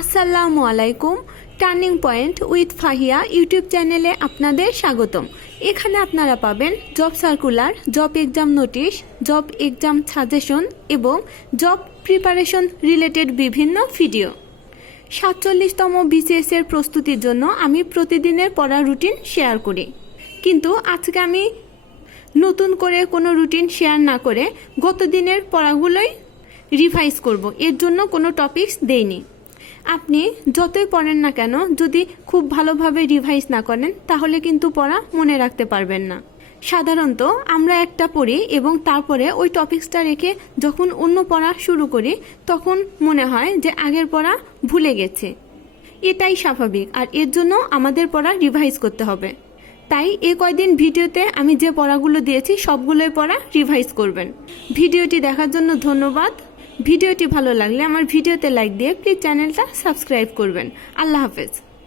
আসসালামু আলাইকুম। Turning point with Fahia YouTube চ্যানেলে আপনাদের স্বাগতম। এখানে আপনারা পাবেন job circular, job exam notice, job exam suggestion এবং জব প্রিপারেশন রিলেটেড বিভিন্ন ভিডিও। 47তম BCS এর প্রস্তুতির জন্য আমি প্রতিদিনের পড়া রুটিন শেয়ার করি, কিন্তু আজকে আমি নতুন করে কোনো রুটিন শেয়ার না করে গত দিনের পড়াগুলোই রিভাইজ করব। এর জন্য কোনো টপিকস দেইনি। আপনি যতই পড়েন না কেন, যদি খুব ভালোভাবে রিভাইজ না করেন তাহলে কিন্তু পড়া মনে রাখতে পারবেন না। সাধারণত আমরা একটা পড়ি এবং তারপরে ওই টপিকসটা রেখে যখন অন্য পড়া শুরু করি তখন মনে হয় যে আগের পড়া ভুলে গেছে। এটাই স্বাভাবিক, আর এর জন্য আমাদের পড়া রিভাইজ করতে হবে। তাই এই কয়দিন ভিডিওতে আমি যে পড়াগুলো দিয়েছি সবগুলোই পড়া রিভাইজ করবেন। ভিডিওটি দেখার জন্য ধন্যবাদ। ভিডিওটি ভালো লাগলে আমার ভিডিওতে লাইক দিয়ে প্লিজ চ্যানেলটা সাবস্ক্রাইব করবেন। আল্লাহ হাফেজ।